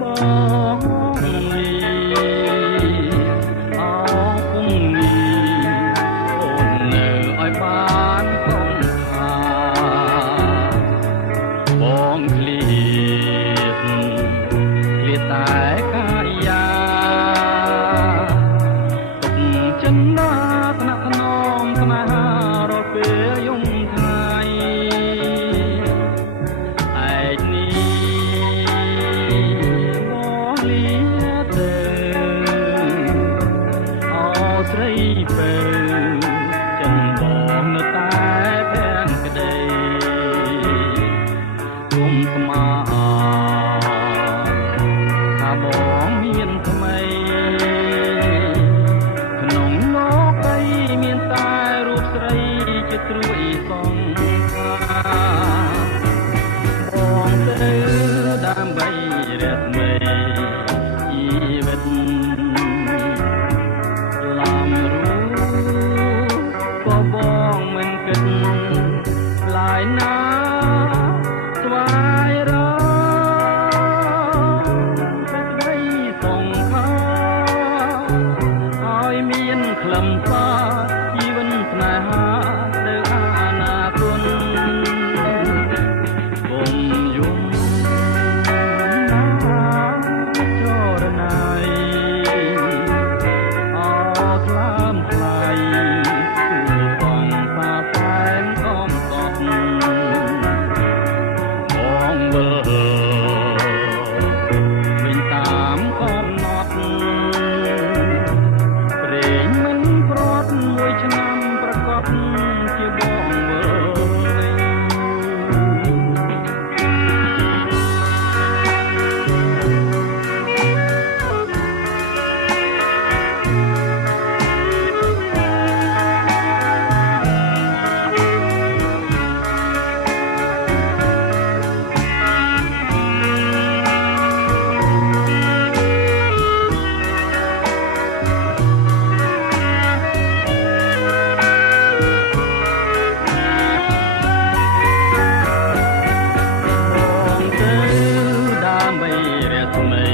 បងនេះអោគង់នេះអូននៅឲ្យបានកុំខាបងឃ្លៀតតែកាយាទុកចិនណាថ្នាក់ថ្នមស្នេហារត់ពេលយំថ្ងៃឯកនេះមកលៀទៅអោស្រីពេលចិនបងនៅតែភាំងក្តីគុំស្មាថាបងមានថ្មីក្នុងលោកីមានតែរូបស្រីជាត្រួយសងបងទៅដើម្បីរស្មីជីវិតឡំរូក៏បងមិនគិតឡាយណាស្វាយរឲ្យមានខ្លឹមសារជីវិតស្នេហាទៅអនាគតគុំយំណាចរណៃអថ្លើមថ្លៃគឺបងសាផែនកំកត់បងវិលវិញតាមកំណត់មួយឆ្នាំប្រកបជាបងវើយដើម្បីរស្មី